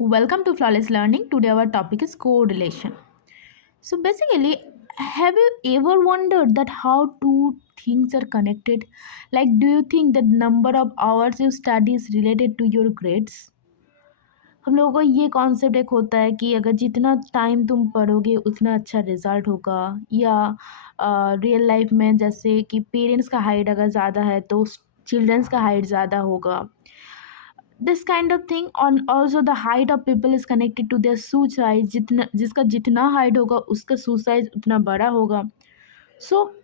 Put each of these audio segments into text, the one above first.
Welcome to Flawless Learning. Today our topic is correlation. So basically, have you ever wondered that how two things are connected? Like, do you think that number of hours you study is related to your grades? हम लोगों को ये concept एक होता है कि अगर जितना टाइम तुम पढ़ोगे उतना अच्छा रिजल्ट होगा, या रियल लाइफ में जैसे कि पेरेंट्स का हाइट अगर ज़्यादा है तो चिल्ड्रंस का हाइट ज़्यादा होगा, this kind of thing. On also the height of people is connected to their shoe size, जितना जिसका जितना हाइट होगा उसका शू साइज उतना बड़ा होगा। सो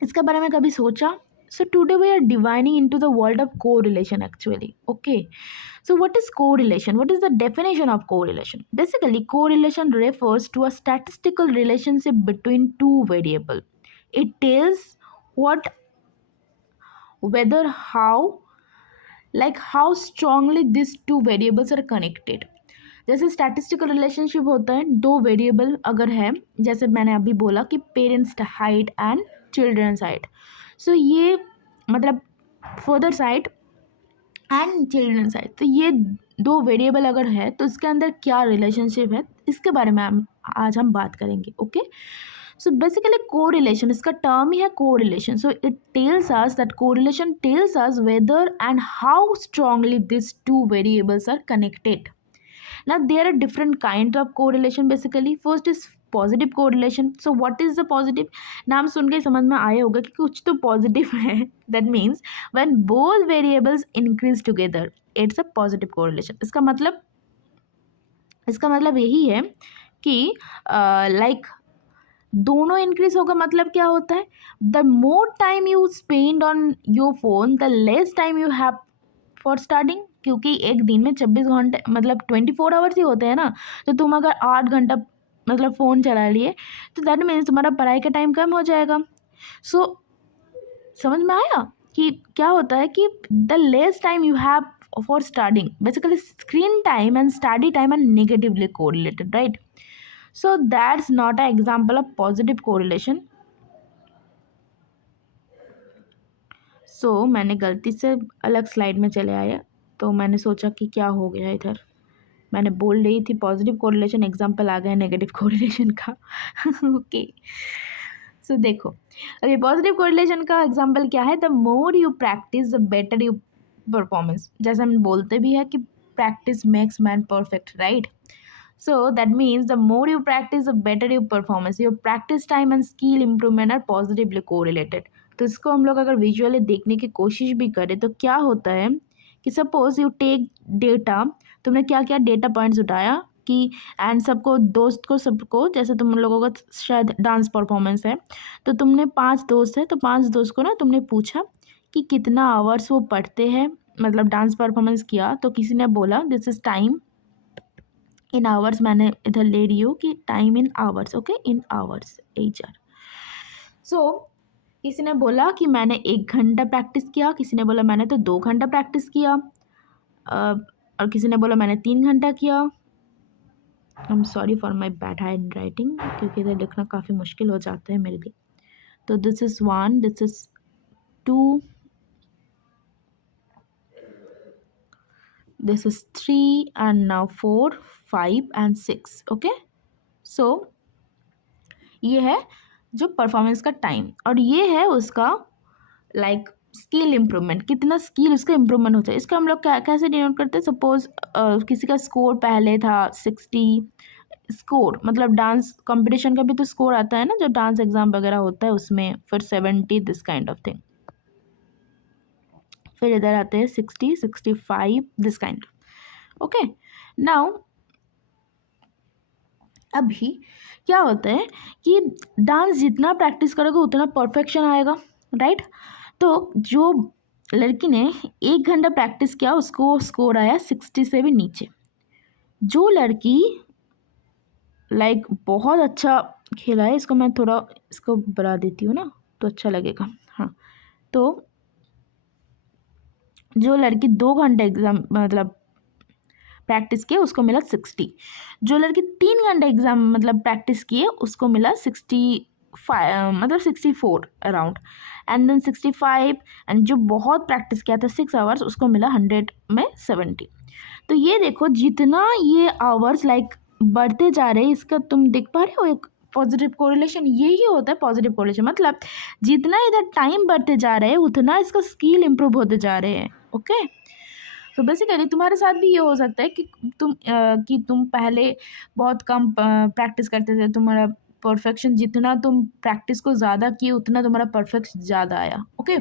इसके बारे में कभी सोचा? So today we are diving into the world of correlation actually. Okay, so what is correlation? What is the definition of correlation? Basically, correlation refers to a statistical relationship between two variables. It tells what, whether, how strongly these two variables are connected. जैसे statistical relationship होता है, दो variable अगर है, जैसे मैंने अभी बोला कि parents height and childrens height, so ये मतलब father side and children side, तो ये दो वेरिएबल अगर है तो इसके अंदर क्या रिलेशनशिप है, इसके बारे में आज हम बात करेंगे। ओके, सो बेसिकली कोरिलेशन, इसका टर्म ही है correlation. So it tells us that correlation tells us whether and how strongly this two variables are connected. Now there are different kinds of correlation. Basically first is positive correlation. So what is the positive? नाम सुन के समझ में आया होगा कि कुछ तो positive है। That means when both variables increase together, it's a positive correlation. इसका मतलब यही है कि लाइक दोनों इंक्रीज होगा। मतलब क्या होता है? The more time you spend on your phone, the less time you have for studying. क्योंकि एक दिन में 24 घंटे मतलब 24 आवर्स ही होते हैं ना, तो तुम अगर 8 घंटा मतलब फ़ोन चला लिए तो दैट मीन्स तुम्हारा पढ़ाई का टाइम कम हो जाएगा। सो समझ में आया कि क्या होता है कि the less time you have for studying, basically screen time and study time are negatively correlated, right? So that's not a example of positive correlation. So मैंने गलती से अलग स्लाइड में चले आया, तो मैंने सोचा कि क्या हो गया इधर, मैंने बोल रही थी पॉजिटिव कोरिलेशन, एग्जाम्पल आ गया नेगेटिव कोरिलेशन का। ओके, सो देखो अभी पॉजिटिव कोरिलेशन का एग्जाम्पल क्या है? The more you practise the better you performance. जैसे हम बोलते भी है कि practice makes man perfect, right? So that means the more you practise the better you performance. Your practice time and skill improvement are positively correlated. तो इसको हम लोग अगर विजुअली देखने की कोशिश भी करें तो क्या होता है कि सपोज यू टेक डेटा, तुमने क्या क्या डेटा पॉइंट्स उठाया कि एंड सबको दोस्त को सबको, जैसे तुम लोगों का शायद डांस परफॉर्मेंस है तो तुमने 5 दोस्त है तो 5 दोस्त को ना तुमने पूछा कि कितना आवर्स वो पढ़ते हैं, मतलब डांस परफॉर्मेंस किया, तो किसी ने बोला this is time in hours. मैंने इधर ले रही हूँ कि time in hours, okay, in hours HR। सो किसी ने बोला कि मैंने 1 घंटा प्रैक्टिस किया, किसी ने बोला मैंने तो 2 घंटा प्रैक्टिस किया, और किसी ने बोला मैंने 3 घंटा किया। I am sorry for my bad hand writing, क्योंकि इधर लिखना काफ़ी मुश्किल हो जाता है मेरे लिए। तो this is 1, this is 2, this is 3 and now 4, 5 and 6। Okay, so ये है जो परफॉर्मेंस का टाइम, और ये है उसका लाइक स्किल इम्प्रूवमेंट, कितना स्किल उसका इम्प्रूवमेंट होता है। इसको हम लोग कैसे डिनोट करते हैं? सपोज किसी का स्कोर पहले था 60, स्कोर मतलब डांस कंपटीशन का भी तो स्कोर आता है ना, जो डांस एग्जाम वगैरह होता है उसमें, फिर 70, दिस काइंड ऑफ थिंग। फिर इधर आते हैं 60, 65, दिस काइंड। ओके, नाउ अभी क्या होता है कि डांस जितना प्रैक्टिस करोगे उतना परफेक्शन आएगा, राइट? तो जो लड़की ने 1 घंटा प्रैक्टिस किया उसको स्कोर आया 60 से भी नीचे। जो लड़की लाइक बहुत अच्छा खेला है, इसको मैं थोड़ा इसको बढ़ा देती हूँ ना तो अच्छा लगेगा। हाँ, तो जो लड़की 2 घंटे एग्जाम मतलब प्रैक्टिस किए उसको मिला 60। जो लड़की 3 घंटे एग्जाम मतलब प्रैक्टिस किए उसको मिला 65 मतलब 64 अराउंड, एंड देन 65, एंड जो बहुत प्रैक्टिस किया था 6 आवर्स उसको मिला 100 में 70। तो ये देखो जितना ये आवर्स लाइक बढ़ते जा रहे हैं, इसका तुम देख पा रहे हो एक पॉजिटिव कोरिलेशन, यही होता है पॉजिटिव कोरिलेशन। मतलब जितना इधर टाइम बढ़ते जा रहे हैं उतना इसका स्किल इम्प्रूव होते जा रहे हैं। ओके, तो बेसिकली तुम्हारे साथ भी ये हो सकता है कि तुम पहले बहुत कम प्रैक्टिस करते थे, तुम्हारा परफेक्शन जितना तुम प्रैक्टिस को ज़्यादा किए उतना तुम्हारा परफेक्शन ज़्यादा आया। ओके,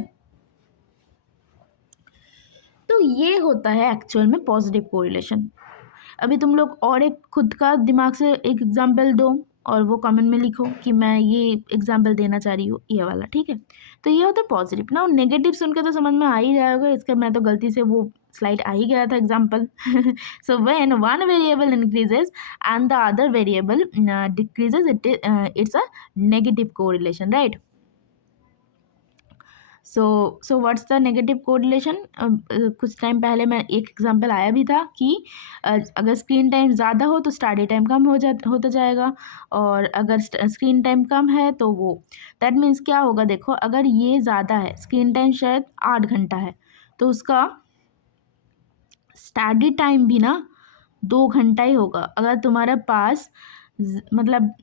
तो ये होता है एक्चुअल में पॉजिटिव कोरिलेशन। अभी तुम लोग और एक खुद का दिमाग से एक एग्जाम्पल दो और वो कमेंट में लिखो कि मैं ये एग्जाम्पल देना चाह रही हूँ, ये वाला। ठीक है, तो ये होता है पॉजिटिव ना। नेगेटिव सुनकर तो समझ में आ ही जाएगा, इसका मैं तो गलती से वो स्लाइड आ ही गया था example. So when one variable increases and the other variable decreases, it's a negative correlation, right. So what's the negative correlation. कुछ टाइम पहले मैं एक एग्जांपल आया भी था कि अगर स्क्रीन टाइम ज़्यादा हो तो स्टडी टाइम कम होता जाएगा, और अगर स्क्रीन टाइम कम है तो वो दैट मीन्स क्या होगा। देखो अगर ये ज़्यादा है, स्क्रीन टाइम शायद 8 घंटा है, तो उसका स्टडी टाइम भी ना 2 घंटा ही होगा। अगर तुम्हारे पास मतलब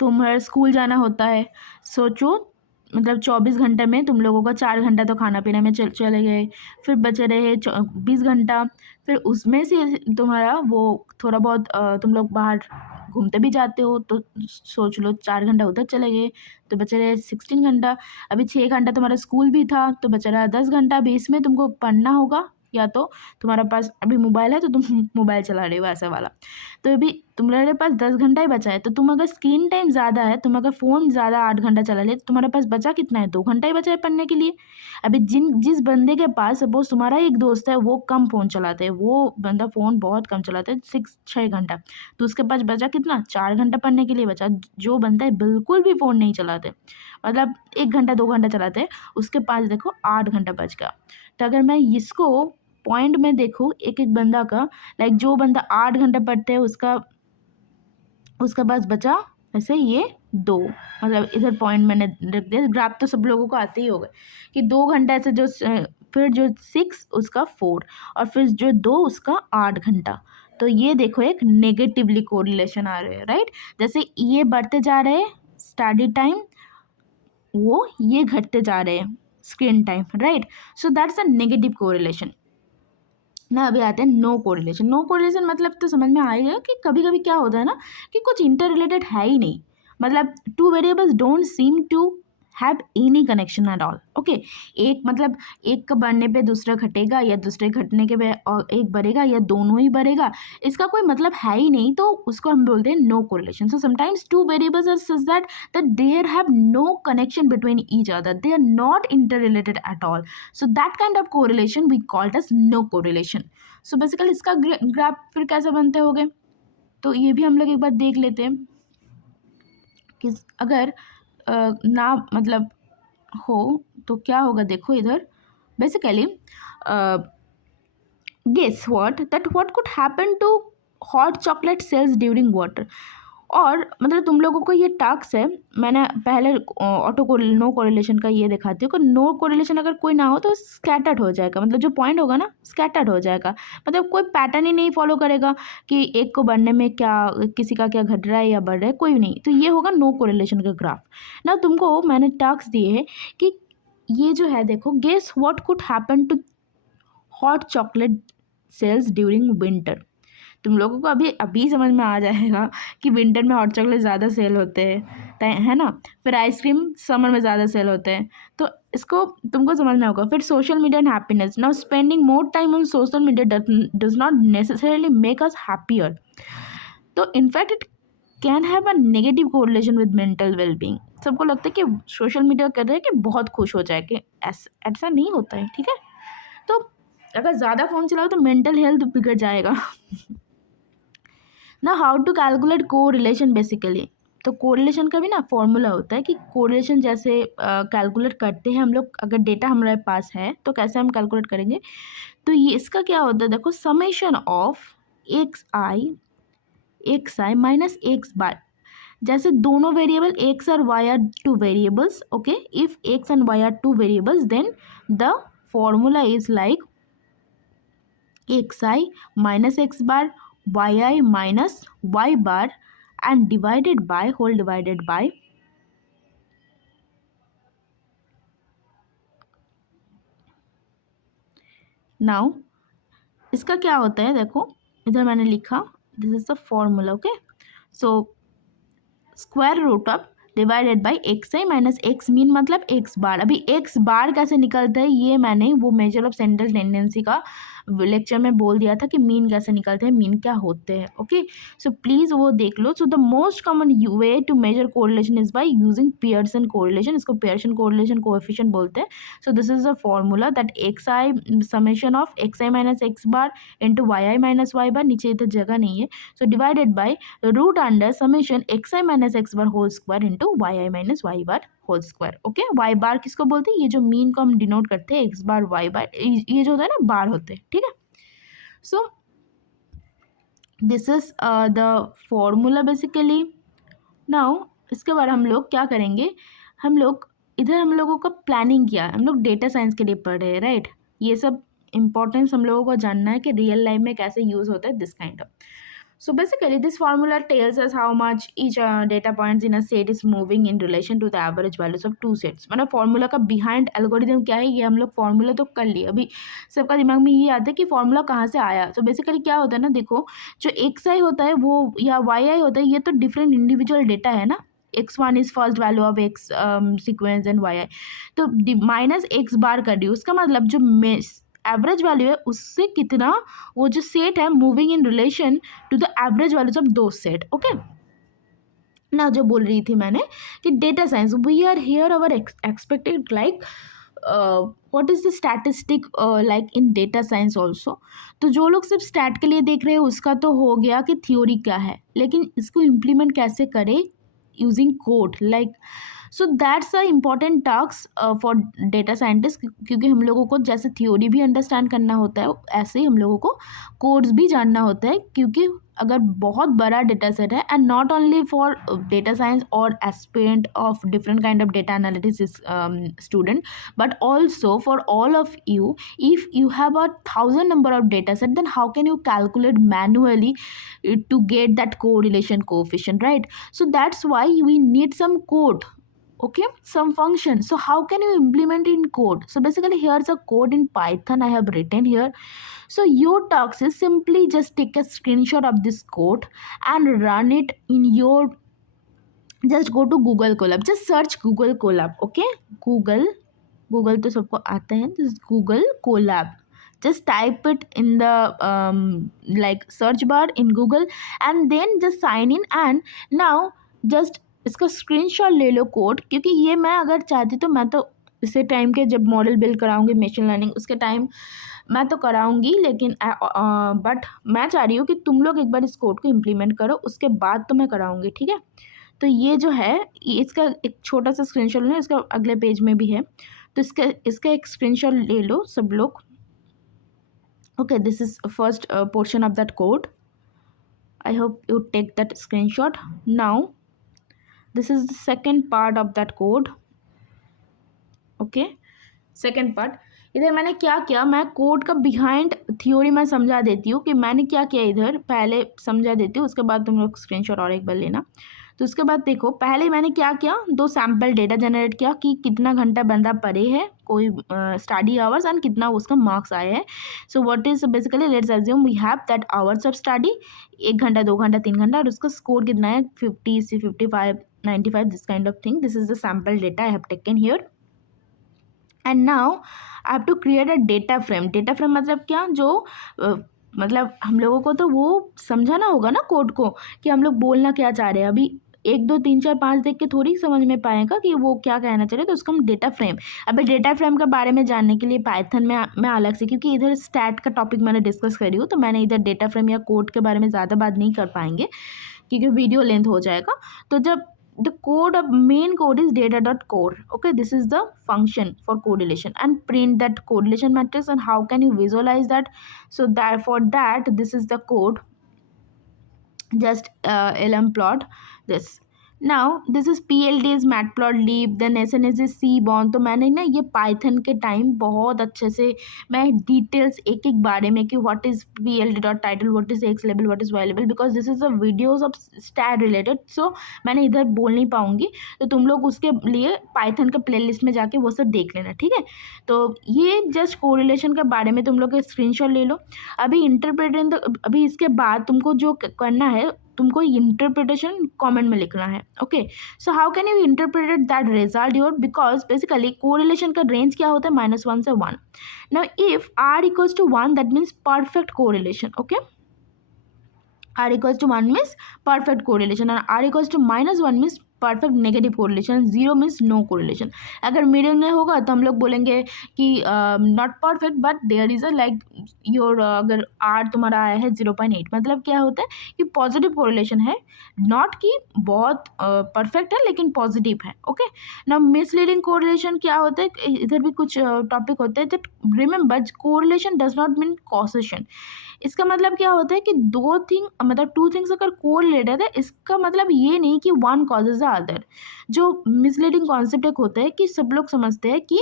तुम्हारा स्कूल जाना होता है, सोचो मतलब 24 घंटे में तुम लोगों का 4 घंटा तो खाना पीने में चले गए, फिर बचे रहे 20 घंटा। फिर उसमें से तुम्हारा वो थोड़ा बहुत तुम लोग बाहर घूमते भी जाते हो, तो सोच लो 4 घंटा उधर चले गए, तो बचे रहे 16 घंटा। अभी 6 घंटा तुम्हारा स्कूल भी था, तो बचा रहा 10 घंटा। अभी इसमें तुमको पढ़ना होगा, या तो तुम्हारे पास अभी मोबाइल है तो तुम मोबाइल चला रहे हो ऐसा वाला। तो अभी तुम्हारे पास 10 घंटा ही बचा है, तो तुम अगर स्क्रीन टाइम ज़्यादा है, तुम अगर फ़ोन ज़्यादा 8 घंटा चला ले, तो तुम्हारे पास बचा कितना है, 2 घंटा ही बचा है पढ़ने के लिए। अभी जिस बंदे के पास सपोज तुम्हारा एक दोस्त है, वो कम फ़ोन चलाते हैं, वो बंदा फ़ोन बहुत कम चलाता है, 6 घंटा, तो उसके पास बचा कितना, 4 घंटा पढ़ने के लिए बचा। जो बंदा है बिल्कुल भी फ़ोन नहीं चलाते, मतलब 1 घंटा 2 घंटा चलाते हैं, उसके पास देखो 8 घंटा बच गया। तो अगर मैं इसको पॉइंट में देखूँ एक एक बंदा का, लाइक जो बंदा 8 घंटा पढ़ते हैं उसका पास बचा ऐसे ये 2, मतलब इधर पॉइंट मैंने रख दिया। ग्राफ तो सब लोगों को आते ही होगा कि 2 घंटा ऐसे जो फिर जो 6 उसका 4, और फिर जो 2 उसका 8 घंटा। तो ये देखो एक नेगेटिवली कोरिलेशन आ रहे हैं, राइट। जैसे ये बढ़ते जा रहे हैं स्टडी टाइम, वो ये घटते जा रहे हैं screen time, right. So that's a negative correlation ना। अभी आते हैं नो कोरिलेशन। नो कोरिलेशन मतलब तो समझ में आएगा कि कभी कभी क्या होता है ना कि कुछ इंटर रिलेटेड है ही नहीं, मतलब two variables don't seem to have any connection at all. Okay, एक मतलब एक का बढ़ने पे दूसरा घटेगा, या दूसरे घटने के पे और एक बढ़ेगा, या दोनों ही बढ़ेगा, इसका कोई मतलब है ही नहीं, तो उसको हम बोलते हैं no correlation. So sometimes two variables are such that there have no connection between each other, they are not interrelated at all. So that kind of correlation we called as no correlation. So basically इसका graph फिर कैसे बनते होंगे, तो ये भी हम लोग एक बार देख लेते हैं कि अगर ना मतलब हो तो क्या होगा। देखो इधर basically guess what could happen to hot chocolate cells during water। और मतलब तुम लोगों को ये टास्क है, मैंने पहले ऑटो को नो कोरिलेशन का ये दिखाती हूँ कि नो कोरिलेशन अगर कोई ना हो तो स्कैटर्ड हो जाएगा, मतलब जो पॉइंट होगा ना स्कैटर्ड हो जाएगा, मतलब कोई पैटर्न ही नहीं फॉलो करेगा कि एक को बढ़ने में क्या किसी का क्या घट रहा है या बढ़ रहा है, कोई नहीं। तो ये होगा नो कोरिलेशन का ग्राफ ना। तुमको मैंने टास्क दिए है कि ये जो है देखो, guess what could happen to hot chocolate sales during winter. तुम लोगों को अभी अभी समझ में आ जाएगा कि विंटर में हॉट चॉकलेट ज़्यादा सेल होते हैं, है ना। फिर आइसक्रीम समर में ज़्यादा सेल होते हैं, तो इसको तुमको समझना होगा। फिर social media and happiness. Now spending more time on social media does not necessarily make us happier, तो in fact it can have a negative correlation with mental wellbeing. सबको लगता है कि सोशल मीडिया कर रहे हैं कि बहुत खुश हो जाए, कि ऐसा नहीं होता है, ठीक है। तो अगर ज़्यादा फ़ोन चलाओ तो मेंटल हेल्थ बिगड़ जाएगा। ना how to calculate correlation basically. तो कोरिलेशन का भी ना फॉर्मूला होता है कि कोरिलेशन जैसे कैलकुलेट करते हैं हम लोग, अगर डेटा हमारे पास है तो कैसे हम कैलकुलेट करेंगे। तो ये इसका क्या होता है, देखो summation of x i minus x by. जैसे दोनों वेरिएबल एक्स और y are two variables, okay, if x and y are two variables then the formula is like xi minus x bar, yi minus y bar and divided by whole divided by now इसका क्या होता है देखो, इधर मैंने लिखा this is the formula, okay. So square root of divided by x i minus x mean मतलब x bar. अभी एक्स बार कैसे निकलता है ये मैंने वो मेजर ऑफ सेंट्रल टेंडेंसी का लेक्चर में बोल दिया था कि मीन कैसे निकलते हैं, मीन क्या होते हैं, ओके। सो प्लीज़ वो देख लो। So the most common way to measure correlation is by using Pearson correlation, इसको पियर्सन कोरिलेशन कोएफिशिएंट बोलते हैं। So this is the formula that x i summation of x i minus x bar into y i minus y bar, नीचे इधर जगह नहीं है, so divided by root under summation x i minus x bar whole square into y i minus y bar whole square, okay. Y बार किसको बोलते हैं, ये जो मीन को हम डिनोट करते हैं एक्स बार वाई बार, ये जो होता है ना बार होते हैं, ठीक है। सो this is the formula basically. Now इसके बाद हम लोग क्या करेंगे, हम लोग इधर हम लोगों का प्लानिंग किया, हम लोग डेटा साइंस के लिए पढ़ रहे हैं, राइट। ये सब इंपॉर्टेंस हम लोगों को जानना है कि रियल लाइफ में कैसे यूज़ होता है this kind of. So basically this formula tells us how much each data points in a set is moving in relation to the average values of two sets। मतलब formula का behind algorithm क्या है, ये हम लोग formula तो कर लिए, अभी सबका दिमाग में ये आता है कि फॉर्मूला कहाँ से आया। तो बेसिकली क्या होता है ना, देखो जो एक्स आई होता है वो या वाई आई होता है, ये तो डिफरेंट इंडिविजुअल डेटा है ना। x1 is first value of x sequence and y i, तो माइनस एक्स बार कर दी, उसका मतलब जो एवरेज वैल्यू है उससे कितना वो जो सेट है moving in relation to the average values of दो सेट, ओके ना। जो बोल रही थी मैंने कि data science we are here our expected like what is the statistic like in data science also. तो जो लोग सिर्फ स्टैट के लिए देख रहे हैं उसका तो हो गया कि थ्योरी क्या है, लेकिन इसको इम्प्लीमेंट कैसे करें using code like. So that's a important task for data scientist, क्योंकि हम लोगों को जैसे थ्योरी भी अंडरस्टैंड करना होता है ऐसे ही हम लोगों को कोड्स भी जानना होता है, क्योंकि अगर बहुत बड़ा डेटा सेट है and not only for data science और aspirant of different kind of data analytics student but also for all of you, if you have 1,000 number of data set, then how can you calculate manually to get that correlation coefficient, right? So that's why we need some code, okay, some function. So how can you implement in code? So basically here's a code in Python I have written here. So your task is simply just take a screenshot of this code and run it in your, just go to Google Colab, just search Google Colab, okay, Google तो सबको आता है, this Google Colab, just type it in the like search bar in Google and then just sign in and now just इसका screenshot ले लो code, क्योंकि ये मैं अगर चाहती तो मैं तो इसे टाइम के जब मॉडल बिल्ड कराऊंगी मशीन लर्निंग उसके टाइम मैं तो कराऊंगी, लेकिन बट मैं चाह रही हूँ कि तुम लोग एक बार इस कोड को इम्प्लीमेंट करो उसके बाद तो मैं कराऊंगी, ठीक है। तो ये जो है इसका एक छोटा सा स्क्रीनशॉट लेना, इसका अगले पेज में भी है, तो इसका एक स्क्रीनशॉट ले लो सब लोग, okay. This is first portion of that code, I hope you take that screenshot. Now this is the second part of that code, okay. Second part, इधर मैंने क्या किया, मैं कोड का बिहाइंड थ्योरी मैं समझा देती हूँ कि मैंने क्या किया, इधर पहले समझा देती हूँ, उसके बाद तुम लोग स्क्रीनशॉट और एक बार लेना। तो उसके बाद देखो पहले मैंने क्या किया, दो सैम्पल डेटा जनरेट किया कि कितना घंटा बंदा पढ़े है, कोई स्टडी आवर्स एंड कितना उसका मार्क्स आए हैं। So what is basically let's assume we have that hours of study, 1 घंटा 2 घंटा 3 घंटा, और उसका स्कोर कितना है 50 से 55 95 this kind of thing. This is the sample data I have taken here and now I have to create a data frame. Data frame मतलब क्या, जो मतलब हम लोगों को तो वो समझाना होगा ना कोड को कि हम लोग बोलना क्या चाह रहे हैं। अभी 1 2 3 4 5 देख के थोड़ी समझ में पाएगा कि वो क्या कहना चाह रहे, तो उसका हम डेटा फ्रेम। अभी डेटा फ्रेम के बारे में जानने के लिए पाइथन में मैं अलग से, क्योंकि इधर स्टैट का टॉपिक मैंने डिस्कस करी हूँ, तो मैंने इधर डेटा फ्रेम या कोड के बारे में ज़्यादा बात नहीं कर पाएंगे क्योंकि वीडियो लेंथ हो जाएगा। तो जब the code of main code is data.core, okay, this is the function for correlation and print that correlation matrix. And how can you visualize that? So that for that this is the code, just lm plot this, now this is PLD matplotlib, then SNS is seaborn. तो मैंने ना ये Python के time बहुत अच्छे से मैं details एक एक बारे में कि what is PLD dot title, what is x level, what is y level, because this is a videos of stat related, so मैंने इधर बोल नहीं पाऊंगी। तो तुम लोग उसके लिए पाइथन के प्लेलिस्ट में जाके वो सब देख लेना, ठीक है। तो ये जस्ट कोरिलेशन के बारे में तुम लोग स्क्रीनशॉट ले लो। अभी इंटरप्रेट अभी इसके बाद तुमको जो करना है, तुमको इंटरप्रिटेशन कमेंट में लिखना है। Okay, so how can you interpret that result your, because basically correlation का रेंज क्या होता है, -1 से 1। Now if R equals to 1 that means perfect correlation. Okay, R equals to 1 means perfect correlation and R equals to -1 means perfect negative correlation, 0 means no correlation. अगर middle में होगा तो हम लोग बोलेंगे कि not perfect but there is a like your, अगर R तुम्हारा आया है 0.8, मतलब क्या होता है कि पॉजिटिव कोरिलेशन है, नॉट कि बहुत परफेक्ट है लेकिन पॉजिटिव है। ओके, ना मिसलीडिंग कोरिलेशन क्या होता है, इधर भी कुछ टॉपिक होते हैं। That remember correlation does not mean causation. इसका मतलब क्या होता है कि दो थिंग मतलब टू थिंग्स अगर कोरिलेटेड है, इसका मतलब ये नहीं कि वन कॉजेज द अदर। जो मिसलीडिंग कॉन्सेप्ट एक होता है कि सब लोग समझते हैं कि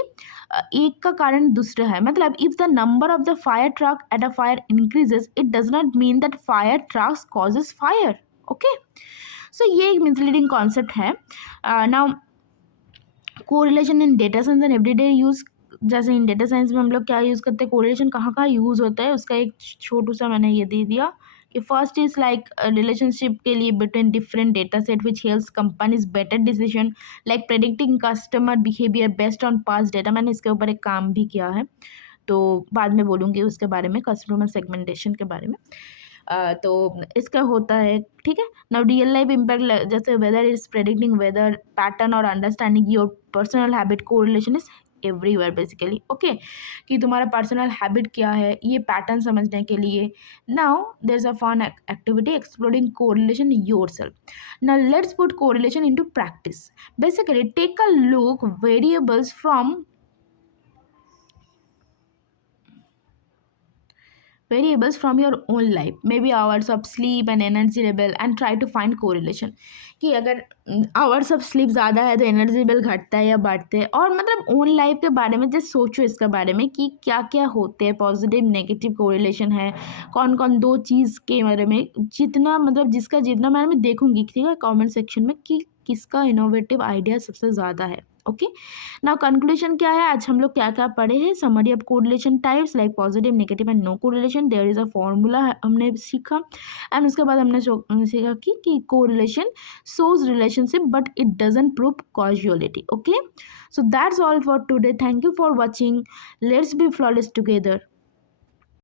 एक का कारण दूसरा है। मतलब if the number of the fire truck at a fire increases, it does not mean that fire trucks causes fire. Okay, so ये एक मिसलीडिंग कॉन्सेप्ट है। Now correlation in data science and everyday use, जैसे in data science में हम लोग क्या use करते हैं, कोरिलेशन कहाँ कहाँ यूज़ होता है, उसका एक छोटू सा मैंने ये दे दिया कि फर्स्ट इज लाइक रिलेशनशिप के लिए between different data set which helps companies better decision, like predicting customer behaviour based on past data. मैंने इसके ऊपर एक काम भी किया है, तो बाद में बोलूँगी उसके बारे में, कस्टमर सेगमेंटेशन के बारे में। तो इसका होता है, ठीक है। नाउ रियल लाइफ इम्पैक्ट, जैसे weather is predicting weather pattern और understanding your personal habit, correlation is everywhere basically. Okay, कि तुम्हारा पर्सनल हैबिट क्या है ये पैटर्न समझने के लिए। Now there is a fun activity exploring correlation yourself. Now let's put correlation into practice. Basically take a look variables from variables from your own life, maybe hours of sleep and energy level, and try to find correlation कि अगर hours of sleep ज़्यादा है तो energy level घटता है या बढ़ते हैं। और मतलब ओन लाइफ के बारे में जस्ट सोचो इसके बारे में कि क्या क्या होते हैं, पॉजिटिव नेगेटिव कोरिलेशन है, कौन कौन दो चीज़ के बारे में, जितना मतलब जिसका जितना मैं देखूंगी, ठीक है, कमेंट सेक्शन में कि किसका इनोवेटिव आइडिया सबसे ज़्यादा है। ओके, नाउ कंक्लूजन क्या है, आज हम लोग क्या क्या पढ़े हैं, summary of correlation types like positive negative and no correlation, there is a formula हमने सीखा। एंड उसके बाद हमने सीखा कि correlation shows relationship but it doesn't prove causality. Okay, so that's all for today. Thank you for watching. Let's be flawless together.